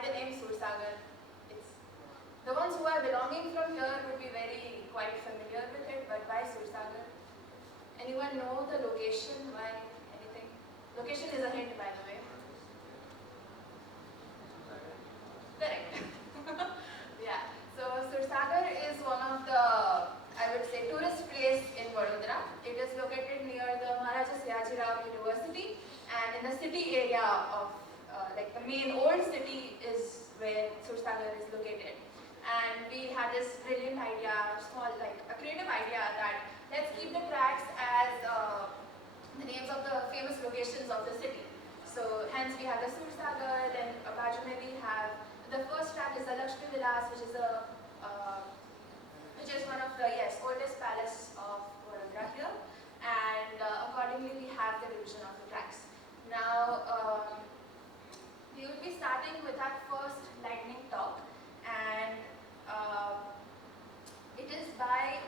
the name Sursagar? It's the ones who are belonging from here would be quite familiar with it, but why Sursagar? Anyone know the location? Why? Anything? Location is a hint, by the way. Correct. Yeah. So Sursagar is one of the, I would say, tourist place in Vadodara. It is located near the Maharaja Siyajirao University, and in the city area of, like the main old city is where Sursagar is located. And we had this brilliant idea, a creative idea that let's keep the tracks as the names of the famous locations of the city. So hence we have the Sursagar, then Bajme we have the first track is the Lakshmi Vilas, which is one of the oldest palace of Vadodara here, and accordingly we have the division of the tracks. Now we will be starting with our first lightning talk, and it is by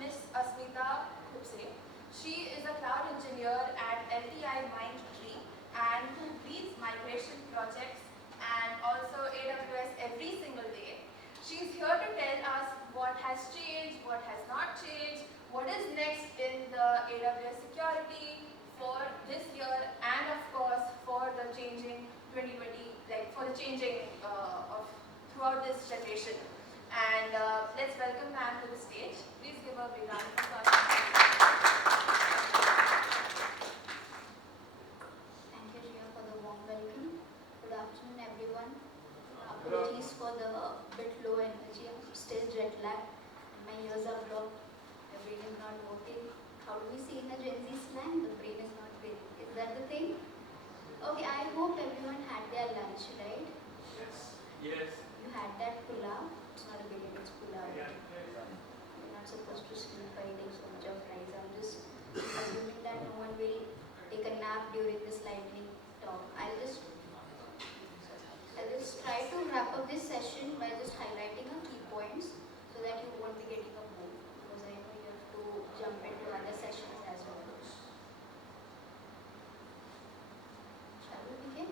Miss Asmita Khupse. She is a cloud engineer at LTI Mindtree and who leads migration projects and also AWS every single day. She's here to tell us what has changed, what has not changed, what is next in the AWS security for this year, and of course for the changing 2020, for the changing of throughout this generation. And let's welcome ma'am to the stage. Please give a big round of applause. Thank you, Shreya, for the warm welcome. Good afternoon, everyone. Apologies for the bit low energy. I'm still jet lagged. My ears are blocked. The brain is not working. How do we say in a Gen Z slang? The brain is not breathing. Is that the thing? Okay, I hope everyone had their lunch, right? Yes. Yes. You had that pulao. It's not a biryani, it's pulao. You're not supposed to sleep by eating so much of rice. I'm just assuming that no one will take a nap during this lightning talk. I'll just try to wrap up this session by just highlighting a key points so that you won't be getting a bored, because I know you have to jump into other sessions as well. Shall we begin?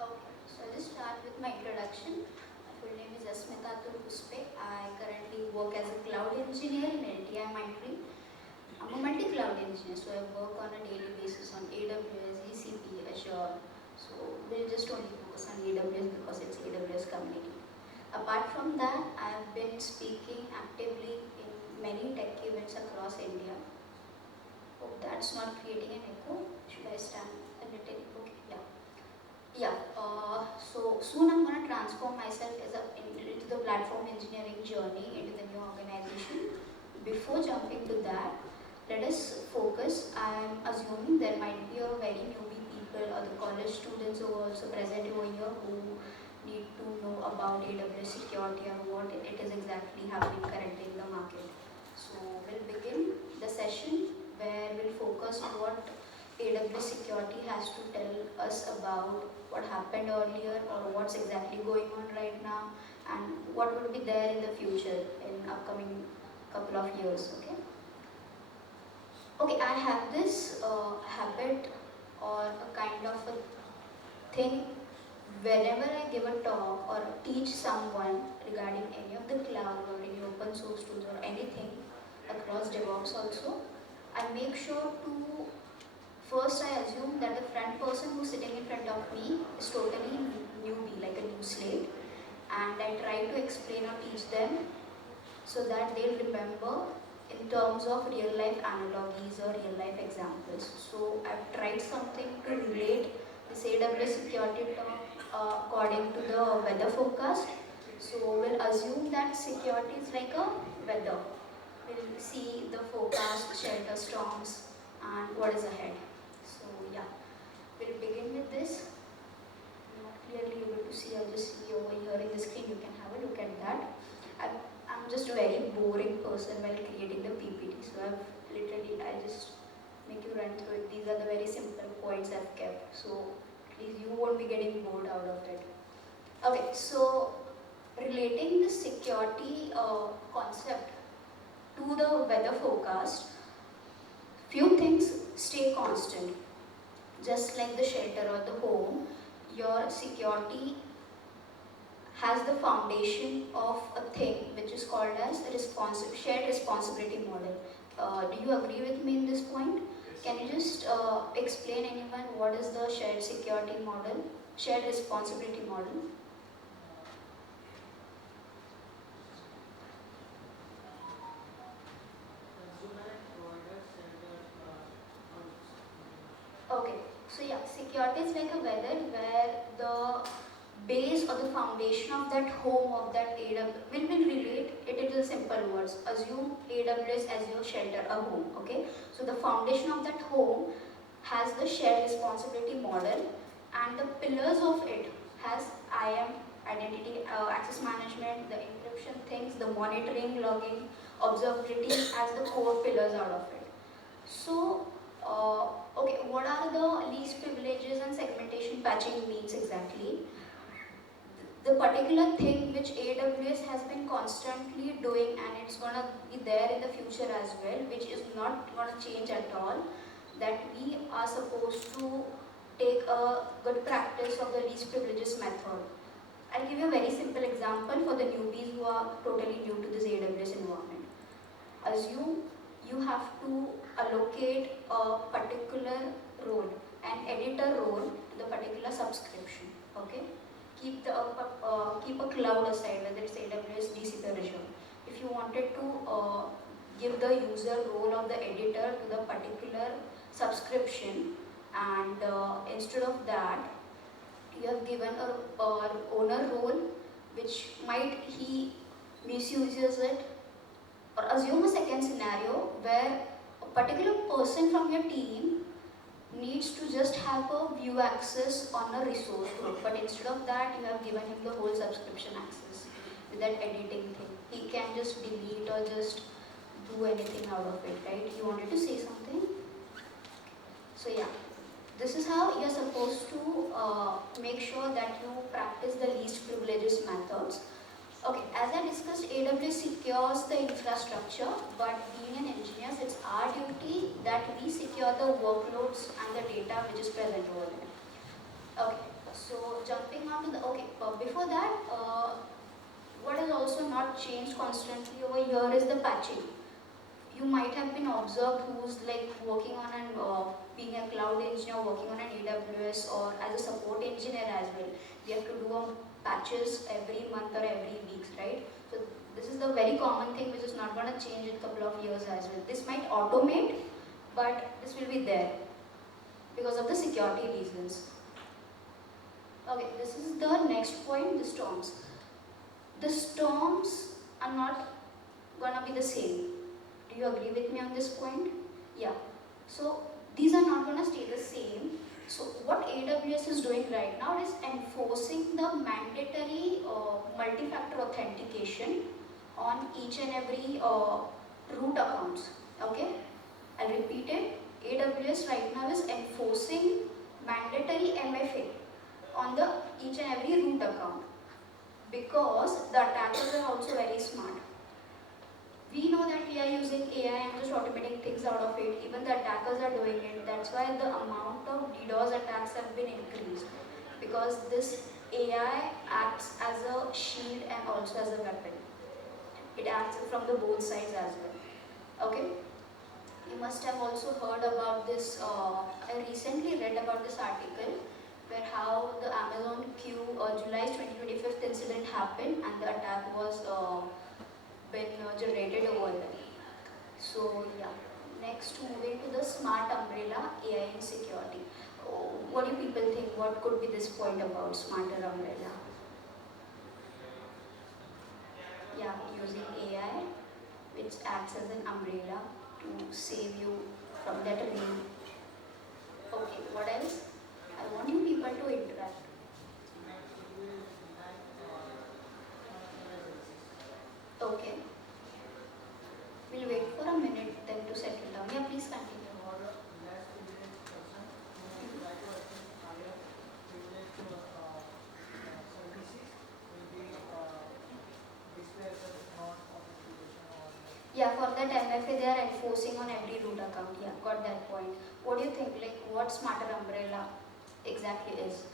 Okay, so I'll just start with my introduction. My full name is Asmita Khupse. I currently work as a cloud engineer in LTI Mindtree. I'm a multi-cloud engineer, so I work on a daily basis on AWS, GCP, Azure. So we'll just only focus on AWS because it's AWS Community. Apart from that, I've been speaking actively in many tech events across India. Hope that's not creating an echo. Should I stand a little? Okay, yeah. So soon I'm going to transform myself into the platform engineering journey into the new organization. Before jumping to that, let us focus. I am assuming there might be a very newbie people or the college students who are also present over here who need to know about AWS security and what it is exactly happening currently in the market. So we'll begin the session where we'll focus on what AWS security has to tell us about what happened earlier or what's exactly going on right now and what will be there in the future in upcoming couple of years. Okay, I have this habit or a kind of a thing whenever I give a talk or teach someone regarding any of the cloud or any open source tools or anything across DevOps also, I make sure to first I assume that the front person who's sitting in front of me is totally newbie, like a new slate, and I try to explain or teach them so that they'll remember in terms of real life analogies or real life examples. So I've tried something to relate this AWS security term according to the weather forecast. So we'll assume that security is like a weather. We'll see the forecast, shelter storms, and what is ahead. So yeah, we'll begin with this. I'm not clearly able to see, I'll just see over here in the screen, you can have a look at that. I'm just a very boring person while creating the PPT, so I just make you run through it. These are the very simple points I've kept, so please you won't be getting bored out of it. Okay, so relating the security concept to the weather forecast, few things stay constant. just like the shelter or the home, your security has the foundation of a thing which is called as a shared responsibility model. Do you agree with me in this point? Yes. Can you just explain anyone what is the shared security model, shared responsibility model? Okay, so yeah, security is like a weather where the base or the foundation of that home of that AWS will relate it into simple words. Assume AWS as your shelter, a home. Okay, so the foundation of that home has the shared responsibility model, and the pillars of it has IAM, identity, access management, the encryption things, the monitoring, logging, observability as the core pillars out of it. So, okay, what are the least privileges and segmentation patching means exactly? The particular thing which AWS has been constantly doing, and it's gonna be there in the future as well, which is not gonna change at all, that we are supposed to take a good practice of the least privileges method. I'll give you a very simple example for the newbies who are totally new to this AWS environment. Assume you have to allocate a particular role, an editor role to the particular subscription. Okay, keep a cloud aside, whether it's AWS, GCP, or Azure. If you wanted to give the user role of the editor to the particular subscription, and instead of that, you have given a owner role, which might he misuses it. Or assume a second scenario where a particular person from your team needs to just have a view access on a resource group, but instead of that, you have given him the whole subscription access with that editing thing. He can just delete or just do anything out of it, right? You wanted to say something? So yeah, this is how you're supposed to make sure that you practice the least privileges methods. Okay, as I discussed, AWS secures the infrastructure, but being an engineer, it's our duty that we secure the workloads and the data which is present over there. Okay, so jumping on to the, okay, but before that, what has also not changed constantly over here is the patching. You might have been observed who's like working on an, being a cloud engineer, working on an AWS, or as a support engineer as well. We have to do patches every month or every week, right? So this is the very common thing which is not going to change in a couple of years as well. This might automate, but this will be there because of the security reasons. Okay, this is the next point, the storms. The storms are not going to be the same. Do you agree with me on this point? Yeah. So these are not going to stay the same. So what AWS is doing right now is enforcing the mandatory multi-factor authentication on each and every root accounts. Okay, I'll repeat it. AWS right now is enforcing mandatory MFA on the each and every root account because the attackers are also very smart. We know that we are using AI and just automating things out of it. Even the attackers are doing it. That's why the amount of DDoS attacks have been increased. Because this AI acts as a shield and also as a weapon. It acts from the both sides as well. Okay? You must have also heard about this. I recently read about this article where how the Amazon July 2025 incident happened and the attack was been generated over there. So yeah, next moving to the smart umbrella, AI and security. Oh, what do people think? What could be this point about smarter umbrella? Yeah, using AI, which acts as an umbrella to save you from that rain. Okay, what else? I want you people to interact. Okay. We'll wait for a minute then to settle down. Yeah, please continue. Yeah, for that MFA they are enforcing on every root account. Yeah, got that point. What do you think? Like, what smarter umbrella exactly is?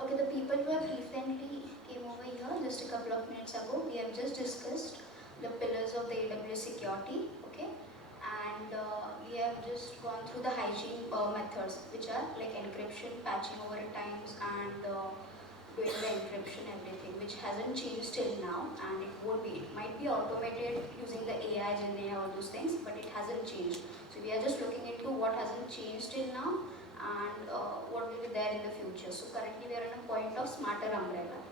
Okay, the people who have recently came over here just a couple of minutes ago, we have just discussed the pillars of the AWS security, okay? And we have just gone through the hygiene methods, which are like encryption, patching over times, and doing the encryption, everything, which hasn't changed till now, and it won't be. It might be automated using the AI, Gen AI, all those things, but it hasn't changed. So we are just looking into what hasn't changed till now, and what will be there in the future. So currently we are in a point of smarter umbrella.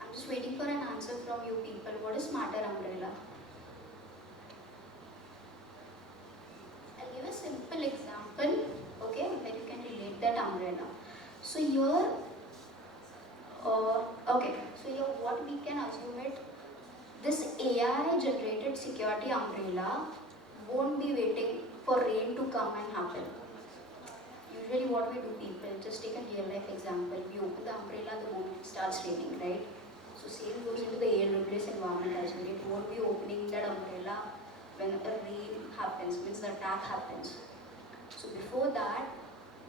I'm just waiting for an answer from you people. What is smarter umbrella? I'll give a simple example, okay, where you can relate that umbrella. So here, what we can assume it, this AI generated security umbrella won't be waiting for rain to come and happen. Usually what we do, people, just take a real life example. We open the umbrella the moment it starts raining, right? So same goes into the AWS environment as well. It won't be opening that umbrella when a rain happens, means the attack happens. So before that,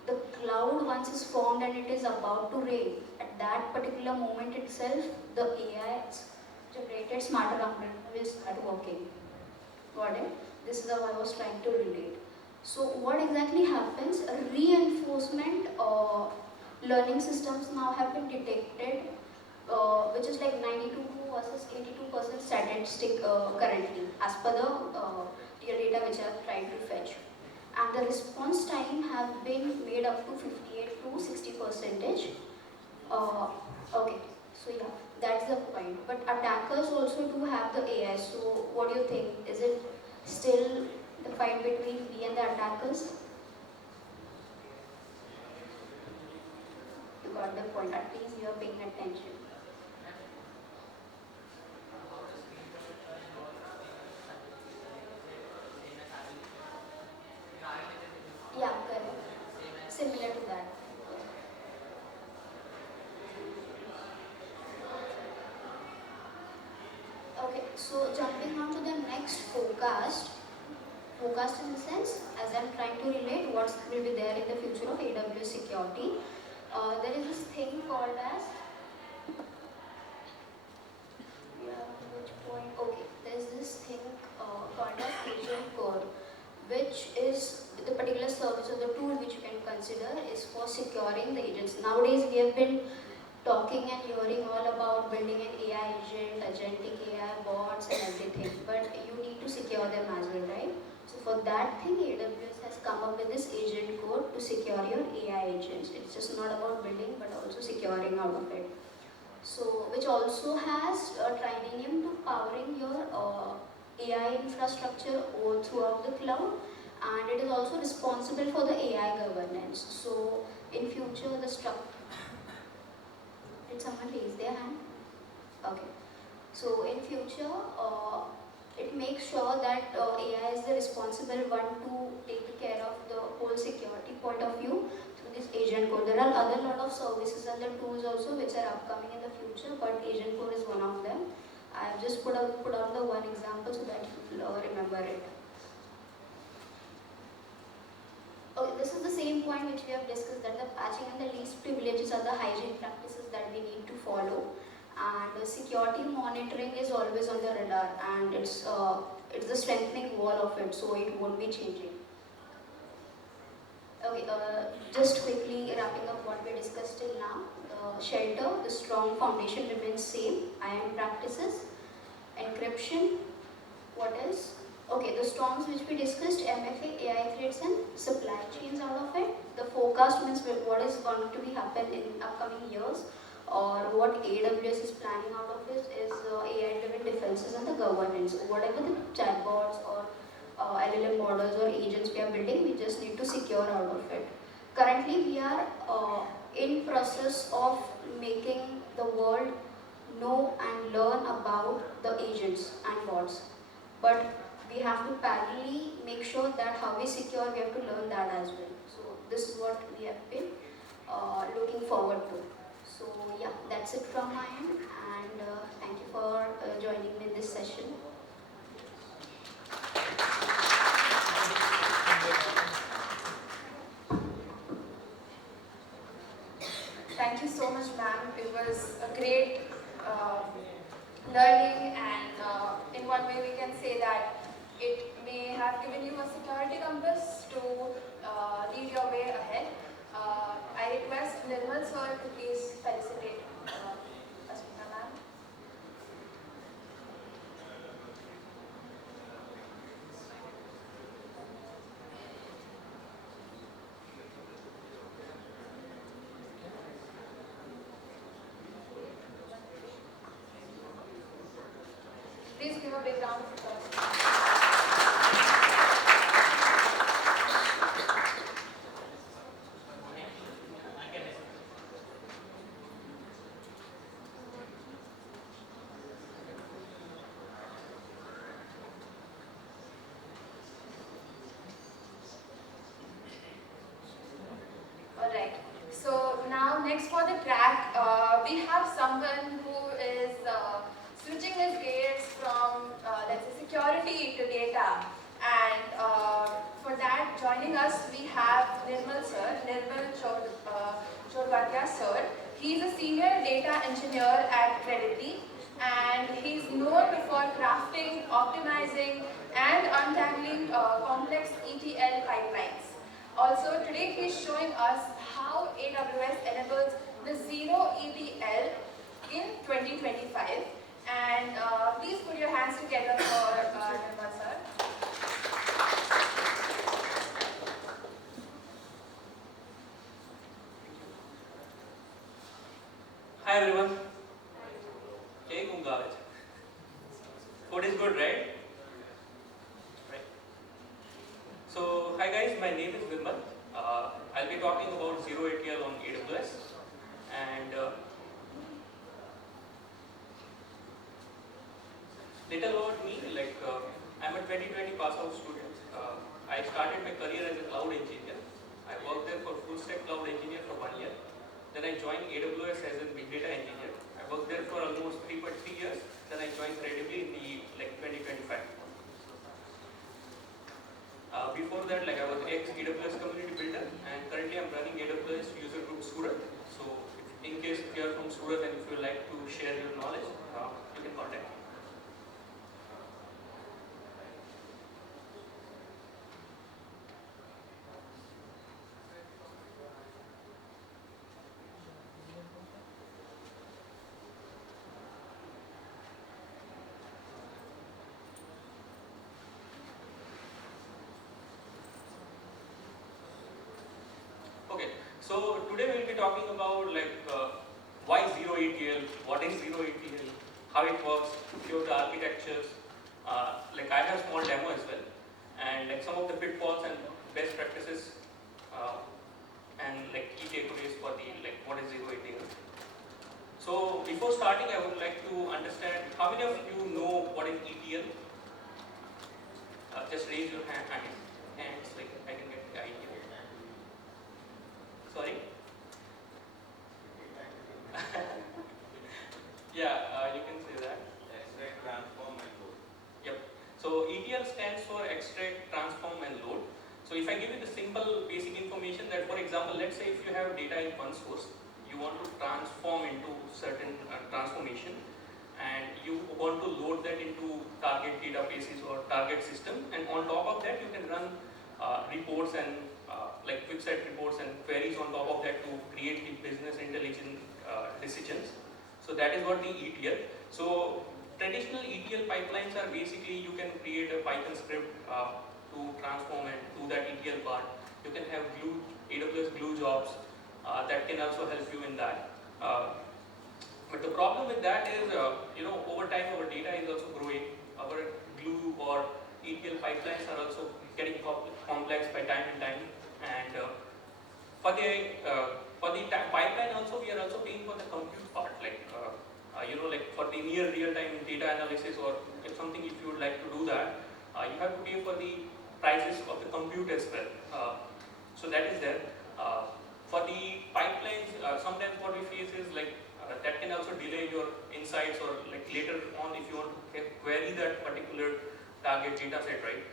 the cloud once is formed and it is about to rain. At that particular moment itself, the AI generated smarter umbrella will start working. Got it? This is how I was trying to relate. So what exactly happens? Reinforcement learning systems now have been detected, which is like 92 versus 82% statistic currently, as per the real data which I have tried to fetch. And the response time have been made up to 58 to 60 percentage. Okay, so yeah, that's the point. But attackers also do have the AI. So what do you think? Is it still the fight between we and the attackers? You got the point. At least you are paying attention. Yeah, correct. Similar to that. Okay, so jumping on to the next forecast in the sense, as I'm trying to relate what will be there in the future of AWS security. There is this thing called as, which point? Okay, there's this thing called as agent core, which is the particular service or the tool which you can consider is for securing the agents. Nowadays we have been talking and hearing all about building an AI agent, agentic AI, bots and everything, but you need to secure them as well, right? So for that thing, AWS has come up with this agent code to secure your AI agents. It's just not about building but also securing out of it. So, which also has trilinium to powering your AI infrastructure all throughout the cloud, and it is also responsible for the AI governance. So, in future, the structure. Did someone raise their hand? Okay. So, in future, it makes sure that AI is the responsible one to take care of the whole security point of view through this agent code. There are other lot of services and the tools also which are upcoming in the future, but agent code is one of them. I have just put on the one example so that you will remember it. Okay, this is the same point which we have discussed, that the patching and the least privileges are the hygiene practices that we need to follow. And security monitoring is always on the radar, and it's the strengthening wall of it, so it won't be changing. Okay, just quickly wrapping up what we discussed till now. The shelter, the strong foundation remains same. IAM practices, encryption. What else? Okay, the storms which we discussed, MFA, AI threats and supply chains out of it. The forecast means what is going to be happen in upcoming years, or what AWS is planning out of it is AI-driven defenses and the governance. Whatever the chatbots or LLM models or agents we are building, we just need to secure out of it. Currently, we are in process of making the world know and learn about the agents and bots. But we have to parallelly make sure that how we secure, we have to learn that as well. So this is what we have been looking forward to. So yeah, that's it from my end, and thank you for joining me in this session. Thank you so much, ma'am. It was a great learning, and in one way we can say that it may have given you a security compass to lead your way ahead. I request Nirmal sir to please felicitate Asmita ma'am. Please give a big round of applause. Alright, so now next for the track, we have someone who is switching his gears from, let's say, security to data. And for that, joining us, we have Nirmal sir, Nirmal Chhodavadiya sir. He's a senior data engineer at Creditly, and he's known for crafting, optimizing, and untangling complex ETL pipelines. Also, today he's showing us how AWS enables the Zero-ETL in 2025. And please put your hands together for Nirmal sir. Hi everyone. Hey Kungalaj. Food is good, right? Right. So, hi guys, my name is Nirmal. I'll be talking about Zero-ETL on AWS. And little about me, I'm a 2020 pass out student. I started my career as a cloud engineer. I worked there for full stack cloud engineer for 1 year. Then I joined AWS as a big data engineer. I worked there for almost 3.3 years. Then I joined Credibly in the 2025. Before that, I was ex-AWS Community Builder, and currently I'm running AWS User Group Surat. So, in case you are from Surat and if you would like to share your knowledge, you can contact me. Okay, so today we'll be talking about why Zero-ETL, what is Zero-ETL, how it works, few of the architectures. I have small demo as well, and some of the pitfalls and best practices, and key takeaways for the what is Zero-ETL. So before starting, I would like to understand how many of you know what is ETL. Just raise your hands, I can get the idea. Sorry? Yeah, you can say that. Extract, transform, and load. Yep. So ETL stands for extract, transform, and load. So if I give you the simple basic information that, for example, let's say if you have data in one source, you want to transform into certain transformation, and you want to load that into target databases or target system, and on top of that you can run reports and quick set reports and queries on top of that to create the business intelligent decisions. So that is what the ETL. So traditional ETL pipelines are basically you can create a Python script to transform and do that ETL part. You can have AWS glue jobs that can also help you in that. But the problem with that is, over time our data is also growing. Our glue or ETL pipelines are also getting complex by time and time. And for the pipeline also, we are also paying for the compute part, for the near real-time data analysis, or if you would like to do that, you have to pay for the prices of the compute as well. So that is there. For the pipelines, sometimes what we face is that can also delay your insights, or later on if you want to query that particular target data set, right?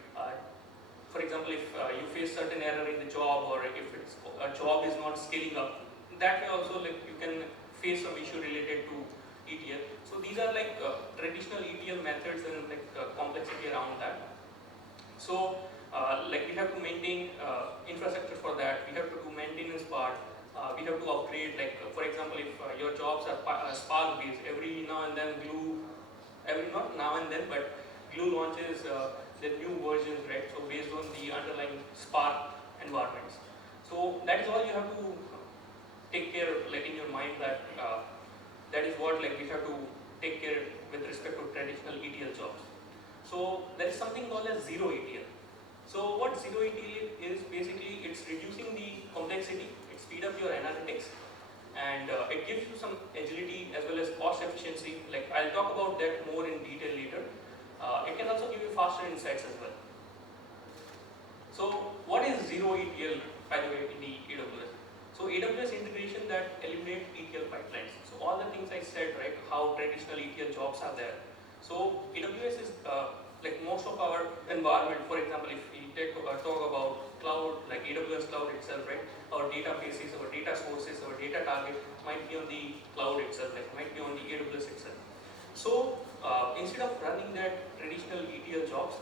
For example, if you face certain error in the job, or if a job is not scaling up, that way also you can face some issue related to ETL. So these are traditional ETL methods and complexity around that. So we have to maintain infrastructure for that. We have to do maintenance part. We have to upgrade. For example, if your jobs are Spark based, every now and then not now and then, but Glue launches the new versions, right? So based on the underlying Spark environments. So that is all you have to take care of, in your mind, that that is what we have to take care with respect to traditional ETL jobs. So there is something called as Zero-ETL. So what Zero-ETL is, basically it's reducing the complexity, it speed up your analytics, and it gives you some agility as well as cost efficiency. I'll talk about that more in detail later. It can also give you faster insights as well. So what is Zero-ETL, by the way, in the AWS? So AWS integration that eliminates ETL pipelines. So all the things I said, right, how traditional ETL jobs are there. So AWS is most of our environment. For example, if we talk about cloud, like AWS cloud itself, right, our databases, our data sources, our data target might be on the cloud itself, might be on the AWS itself. So instead of running that traditional ETL jobs,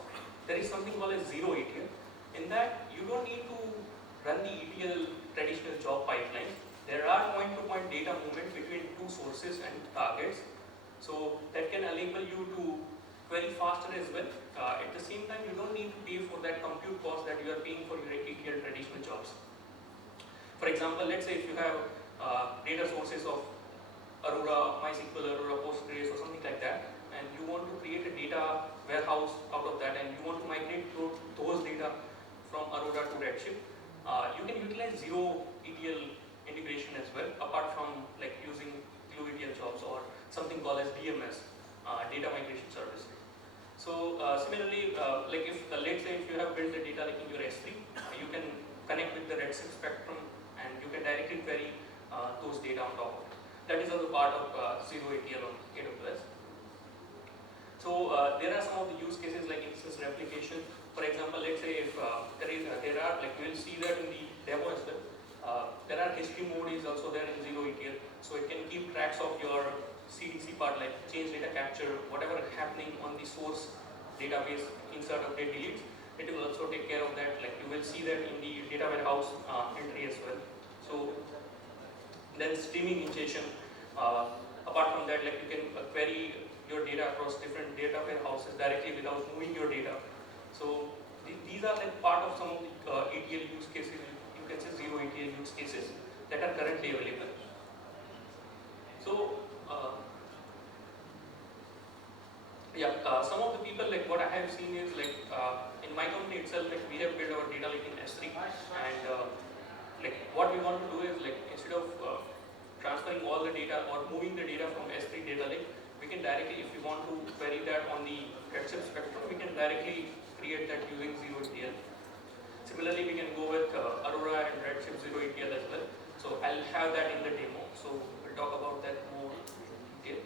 there is something called as Zero-ETL. In that, you don't need to run the ETL traditional job pipelines. There are point-to-point data movement between two sources and targets. So that can enable you to query faster as well. At the same time, you don't need to pay for that compute cost that you are paying for your ETL traditional jobs. For example, let's say if you have data sources of Aurora, MySQL, Aurora Postgres, or something like that, and you want to create a data warehouse out of that, and you want to migrate those data from Aurora to Redshift, you can utilize Zero-ETL integration as well, apart from using Glue-ETL jobs or something called as DMS, data migration service. So similarly, let's say if you have built the data in your S3, you can connect with the Redshift spectrum, and you can directly query those data on top of it. That is also part of Zero-ETL on AWS. So there are some of the use cases like instance replication. For example, let's say if we'll see that in the demo as well. There are history mode is also there in Zero-ETL, so it can keep tracks of your CDC part, like change data capture, whatever is happening on the source database, insert, update, delete. It will also take care of that. You will see that in the data warehouse entry as well. So then streaming ingestion. Apart from that, you can query your data across different data warehouses directly without moving your data. So these are part of some of the ETL use cases. You can say Zero-ETL use cases that are currently available. So some of the people, what I have seen is in my company itself, we have built our data lake in S3, and what we want to do is instead of transferring all the data or moving the data from S3 data lake, we can directly, if we want to query that on the Redshift spectrum, we can directly create that using Zero-ETL. Similarly, we can go with Aurora and Redshift Zero-ETL as well. So I'll have that in the demo. So we'll talk about that more in detail.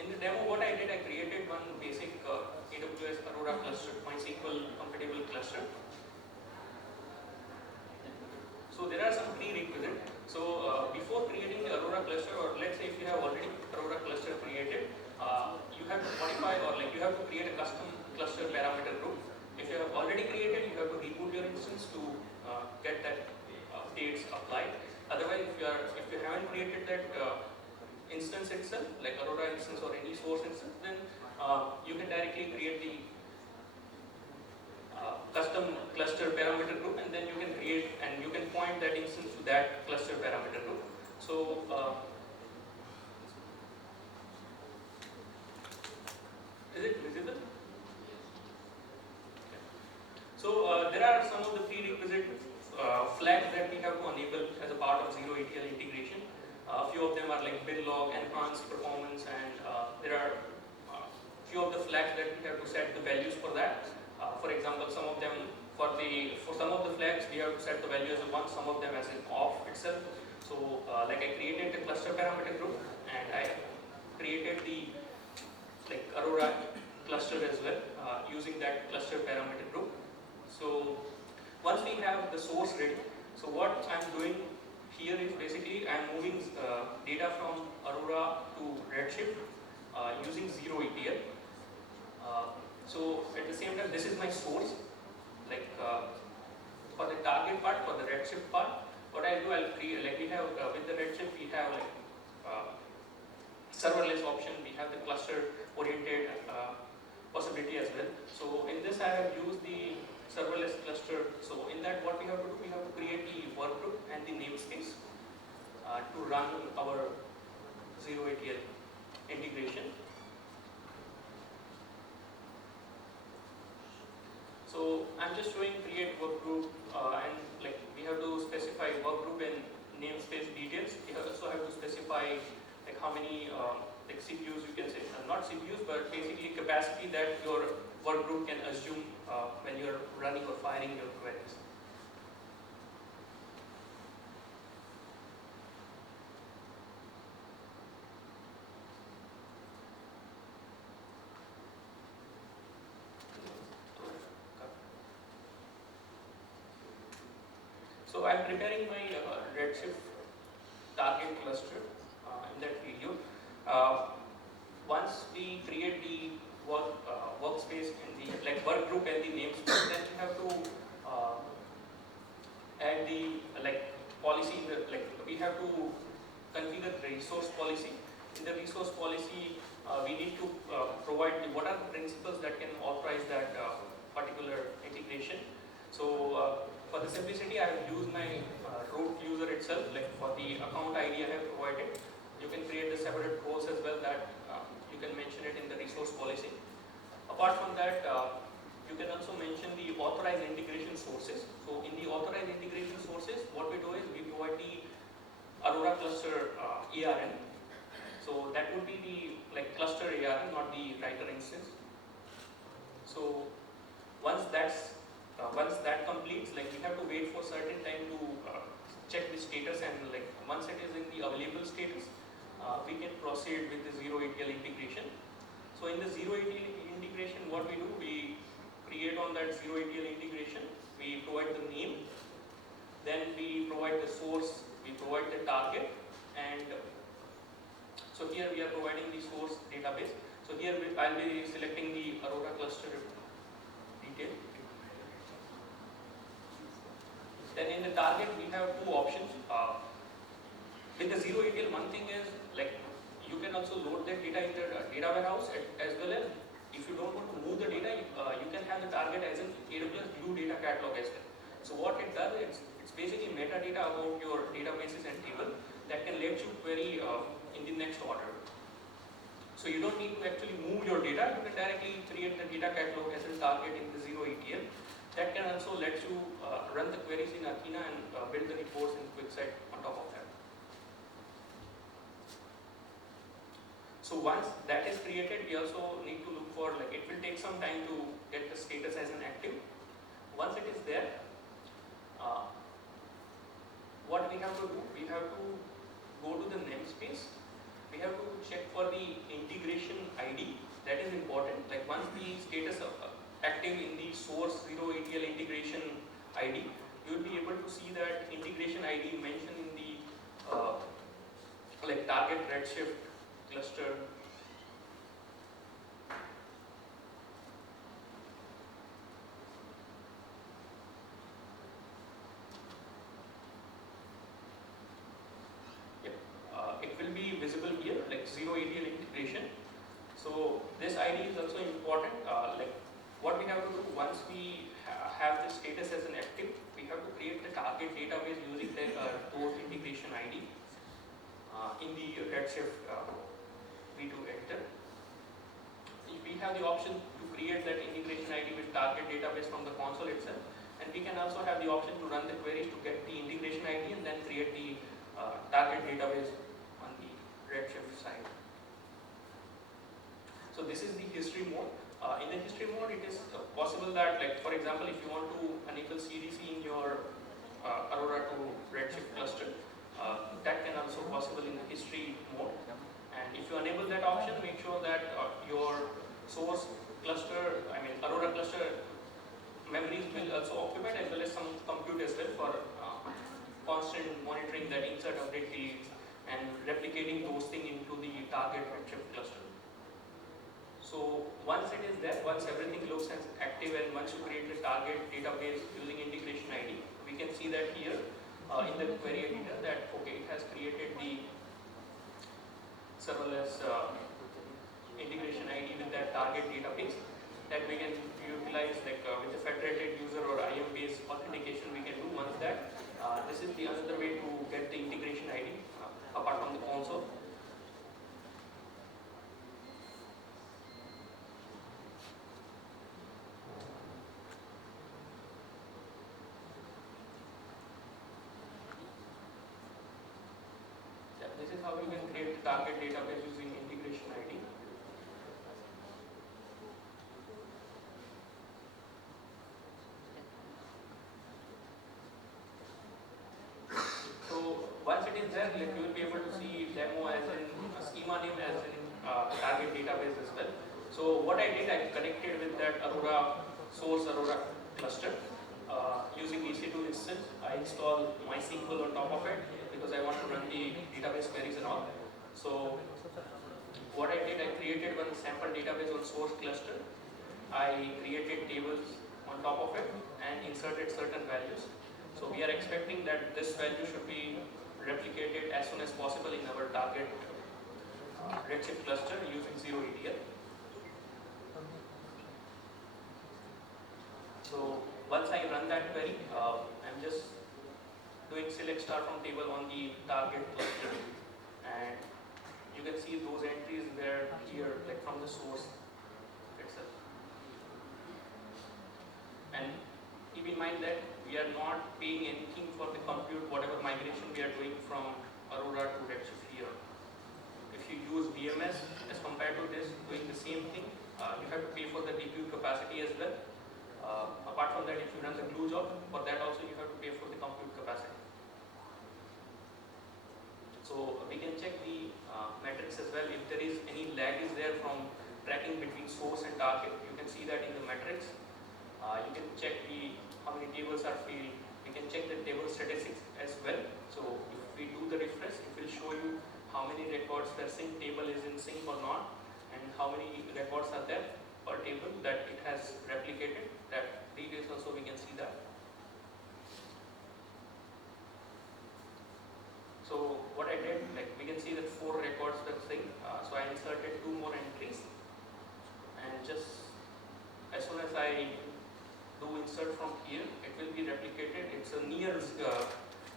In the demo, what I did, I created one basic AWS Aurora cluster, MySQL compatible cluster. So there are some prerequisites. So before creating the Aurora cluster, or let's say if you have already Aurora cluster created, you have to modify, or you have to create a custom cluster parameter group. If you have already created, you have to reboot your instance to get that updates applied. Otherwise, if you haven't created that instance itself, like Aurora instance or any source instance, then you can directly create the custom cluster parameter group, and then you can create and you can point that instance to that cluster parameter group. So is it visible? Okay. So there are some of the prerequisite flags that we have to enable as a part A few of them are like bin log, enhanced performance, and there are few of the flags that we have to set the values for that. For example, some of them for some of the flags we have to set the value as a 1, some of them as an off itself. So like I created the cluster parameter group and I created the like Aurora cluster as well using that cluster parameter group. So once we have the source ready, so what I'm doing here is basically I'm moving data from Aurora to Redshift using Zero-ETL. So at the same time, this is my source. Like for the target part, for the Redshift part, what I'll do, I'll create, like we have with the Redshift, we have like serverless option, we have the cluster oriented possibility as well. So in this I have used the serverless cluster. So in that what we have to do, we have to create the workgroup and the namespace to run our Zero-ETL integration. So I'm just showing create workgroup and like we have to specify workgroup and namespace details. We also have to specify like how many like CPUs you can say, not CPUs but basically capacity that your workgroup can assume when you are running or firing your queries. So I'm preparing my Redshift target cluster in that video. Once we create the workspace in the like work group and the namespace, then we have to add the like policy. Like we have to configure the resource policy. In the resource policy, we need to provide what are the principles that can authorize that particular integration. So for the simplicity, I have used my root user itself. Like for the account ID I have provided, you can create the separate roles as well that you can mention it in the resource policy. Apart from that, you can also mention the authorized integration sources. So in the authorized integration sources, what we do is we provide the Aurora cluster ARN. So that would be the like cluster ARN, not the writer instance. So once that completes, like we have to wait for certain time to check the status, and like once it is in the available status, we can proceed with the Zero-ETL integration. So in the Zero-ETL integration, what we do, we create on that Zero-ETL integration, we provide the name, then we provide the source, we provide the target, and so here we are providing the source database. So here I'll be selecting the Aurora cluster detail. Then in the target, we have two options. With the Zero-ETL, one thing is like you can also load that data in the data warehouse as well as if you don't want to move the data, you can have the target as an AWS Glue data catalog as well. So what it does is it's basically metadata about your databases and table that can let you query in the next order. So you don't need to actually move your data, you can directly create the data catalog as a target in the Zero-ETL. That can also let you run the queries in Athena and build the reports in QuickSight on top of that. So once that is created, we also need to look for, like it will take some time to get the status as an active. Once it is there, what we have to do, we have to go to the namespace. We have to check for the integration ID. That is important. Like once the status of active in the source Zero-ETL integration ID, you will be able to see that integration ID mentioned in the like target Redshift cluster. Yep. It will be visible here, like Zero-ETL integration. So this ID is also important. Like what we have to do, once we have the status as an active, we have to create the target database using the port integration ID in the Redshift V2 editor. We have the option to create that integration ID with target database from the console itself, and we can also have the option to run the queries to get the integration ID and then create the target database side. So this is the history mode. In the history mode, it is possible that, like for example, if you want to enable CDC in your Aurora to Redshift cluster, that can also possible in the history mode. And if you enable that option, make sure that your source cluster, Aurora cluster memories will also occupy, as well as some compute as well for constant monitoring that insert, update, deletes, and replicating those things into the target Redshift cluster. So once it is there, once everything looks as active, and once you create the target database using integration ID, we can see that here in the query editor that okay, it has created the serverless integration ID with that target database that we can utilize, like with the federated user or IAM based authentication we can do once that. This is the another way to get the integration ID apart from the console. This is how you can create the target database using integration ID. So once it is there, you will be able to see demo as in schema name as in target database as well. So what I did, I connected with that Aurora source Aurora cluster using EC2 instance. I installed MySQL on top of it because I want to run the database queries and all. So what I did, I created one sample database on source cluster. I created tables on top of it and inserted certain values. So we are expecting that this value should be replicated as soon as possible in our target Redshift cluster using Zero-ETL. So once I run that query, I'm just doing select star from table on the target cluster, and you can see those entries were here, like from the source itself. And keep in mind that we are not paying anything for the compute, whatever migration we are doing from Aurora to Redshift here. If you use VMS as compared to this, doing the same thing, you have to pay for the DPU capacity as well. Apart from that, if you run the glue job, for that also you have to pay for the compute capacity. So we can check the metrics as well. If there is any lag is there from tracking between source and target, you can see that in the metrics. You can check how many tables are filled. You can check the table statistics as well. So if we do the refresh, it will show you how many records per sync table is in sync or not, and how many records are there per table that it has replicated. That details also we can see that. So what I did, like we can see that 4 records per sync. So I inserted 2 more entries, and just as soon as I do insert from here, it will be replicated. It's a near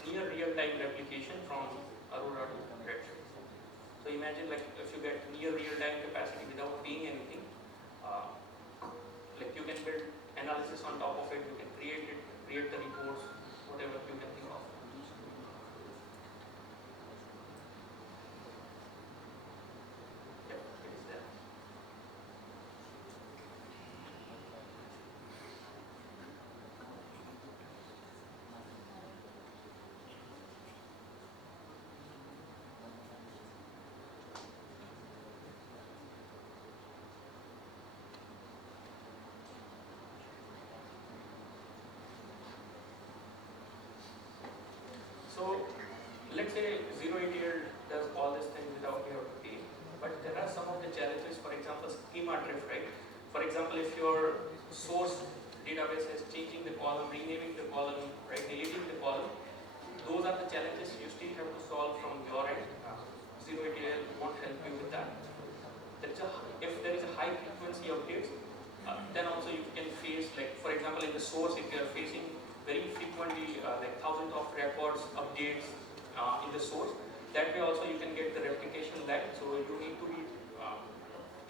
real-time replication from Aurora to Redshift. So imagine like if you get near real-time capacity without paying anything, like you can build analysis on top of it. You can create the reports, whatever you can think of. Yep, it is there. So let's say Zero-ETL does all these things without your pay, but there are some of the challenges. For example, schema drift, right? For example, if your source database is changing the column, renaming the column, right, deleting the column, those are the challenges you still have to solve from your end. Zero-ETL won't help you with that. If there is a high frequency updates, then also you can face, like for example, in the source, if you are facing very frequently like thousands of records updates in the source, that way also you can get the replication lag. So you need to be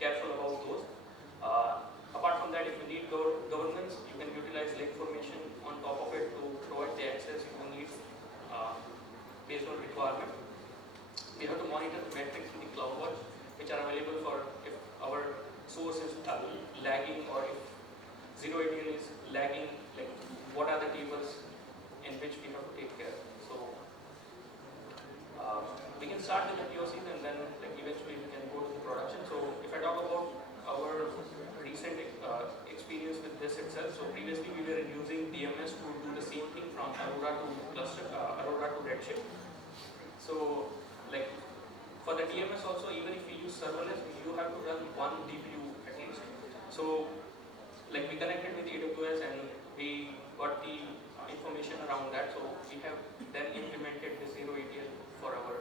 careful about those. Apart from that, if you need governance, you can utilize lake formation on top of it to provide the access you need based on requirement. We have to monitor the metrics in the CloudWatch, which are available for if our source is lagging or if Zero-ETL is lagging, like what are the tables in which we have to take care. So we can start with the POCs and then like eventually we can go to the production. So if I talk about our recent experience with this itself, so previously we were using DMS to do the same thing from Aurora to cluster, Aurora to Redshift. So like for the DMS also, even if we use serverless, you have to run one DPU at least. So like we connected with AWS and we got the information around that. So we have then implemented the Zero-ETL for our